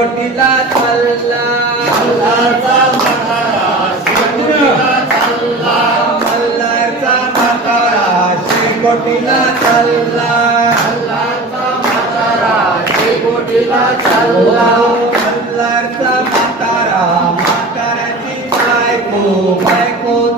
शेकोटीला चालला मल्हारचा म्हातारा शेकोटीला चालला मल्हारचा म्हातारा शेकोटीला चालला मल्हारचा म्हातारा शेकोटीला चालला मल्हारचा म्हातारा म्हाताऱ्याची बायको